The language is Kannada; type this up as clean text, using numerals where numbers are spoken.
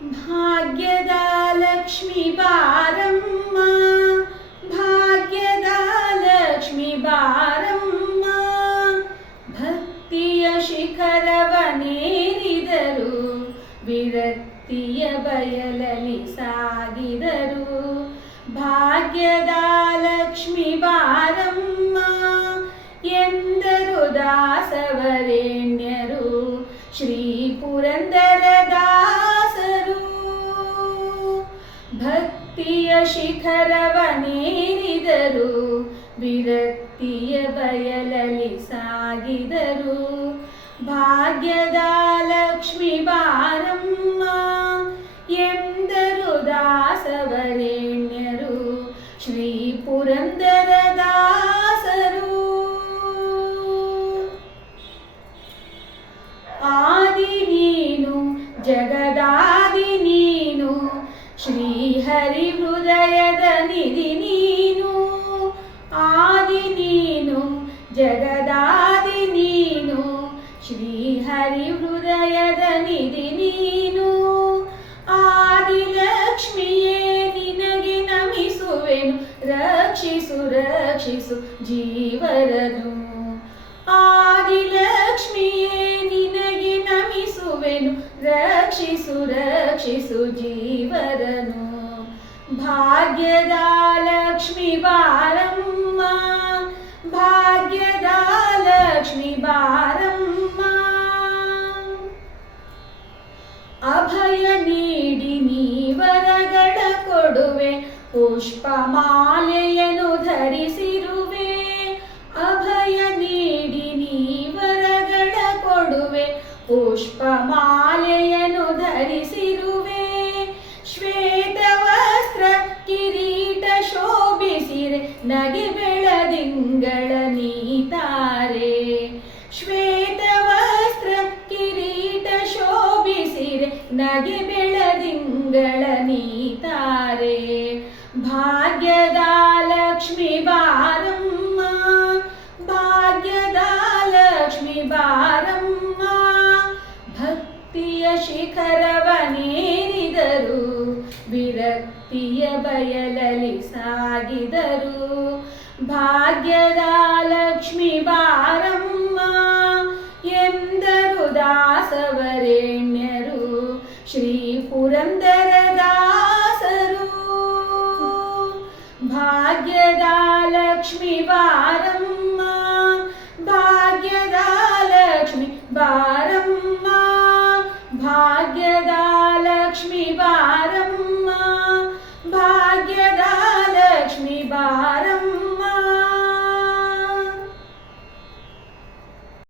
ಭಾಗ್ಯದ ಲಕ್ಷ್ಮಿ ಬಾರಮ್ಮ, ಭಾಗ್ಯದ ಲಕ್ಷ್ಮಿ ಬಾರಮ್ಮ. ಭಕ್ತಿಯ ಶಿಖರವನೇರಿದರು, ವಿರಕ್ತಿಯ ಬಯಲಲಿ ಸಾಗಿದರು. ಭಾಗ್ಯದ ಲಕ್ಷ್ಮಿ ಬಾರಮ್ಮ ಎಂದರು ದಾಸವರೇಣ್ಯರು, ಶ್ರೀ ಪುರಂದರ ದಾಸರು. ಭಕ್ತಿಯ ಶಿಖರವನೇರಿದರು, ವಿರಕ್ತಿಯ ಬಯಲಲಿ ಸಾಗಿದರು. ಭಾಗ್ಯದ ಲಕ್ಷ್ಮಿ ಬಾರಮ್ಮ ಎಂದರು ದಾಸವರೇಣ್ಯರು, ಶ್ರೀ ಪುರಂದರ ದಾಸರು. ಆದಿ ನೀನು ಜಗದಾದಿ ನೀನು, ಶ್ರೀಹರಿ ಹೃದಯದ ನಿಧಿ ನೀನು. ಆದಿ ನೀನು ಜಗದಾದಿ ನೀನು, ಶ್ರೀಹರಿ ಹೃದಯದ ನಿಧಿ ನೀನು. ಆದಿಲಕ್ಷ್ಮಿಯೇ ನಿನಗೆ ನಮಿಸುವೆನು, ರಕ್ಷಿಸು ರಕ್ಷಿಸು ಜೀವರನು. ಆದಿಲಕ್ಷ್ಮಿಯೇ ನಿನಗೆ ನಮಿಸುವೆನು, ರಕ್ಷಿಸು ರಕ್ಷಿಸು ಜೀವರನು. ಭಾಗ್ಯದ ಲಕ್ಷ್ಮಿ ಬಾರಮ್ಮ, ಭಾಗ್ಯದ ಲಕ್ಷ್ಮಿ ಬಾರಮ್ಮ. ಅಭಯ ನೀಡಿ ನೀವರಗಳ ಕೊಡುವೆ, ಪುಷ್ಪಮಾಲೆಯನ್ನು ಧರಿಸಿರುವೆ. ಅಭಯ ನೀಡಿ ನೀವರಗಳ ಕೊಡುವೆ, ಪುಷ್ಪಮಾಲೆಯನ್ನು ಧರಿಸಿರುವೆ. ಶ್ವೇತ ವಸ್ತ್ರ ಕಿರೀಟ ಶೋಭಿಸಿರೆ, ನಗೆ ಬೆಳದಿಂಗಳ ನೀತಾರೆ. ಶ್ವೇತ ವಸ್ತ್ರ ಕಿರೀಟ ಶೋಭಿಸಿರೆ, ನಗೆ ಬೆಳದಿಂಗಳ ನೀತಾರೆ. ಭಾಗ್ಯದ ಲಕ್ಷ್ಮಿ ಬಾರಮ್ಮ, ಭಾಗ್ಯದ ಲಕ್ಷ್ಮಿ ಬಾರಮ್ಮ. ಭಕ್ತಿಯ ಶಿಖರವನೇರಿದರು, ವಿರಕ್ತಿಯ ಬಯಲಲಿ ಸಾಗಿದರು. ಭಾಗ್ಯದ ಲಕ್ಷ್ಮಿ ಬಾರಮ್ಮ ಎಂದರು ದಾಸವರೇಣ್ಯರು, ಶ್ರೀ ಪುರಂದರ ದಾಸರು. ಭಾಗ್ಯದ ಲಕ್ಷ್ಮಿ ಬಾರಮ್ಮ, ಭಾಗ್ಯದ ಲಕ್ಷ್ಮಿ ಬಾರಮ್ಮ, ಭಾಗ್ಯದ ಲಕ್ಷ್ಮಿ ಬಾರಮ್ಮ.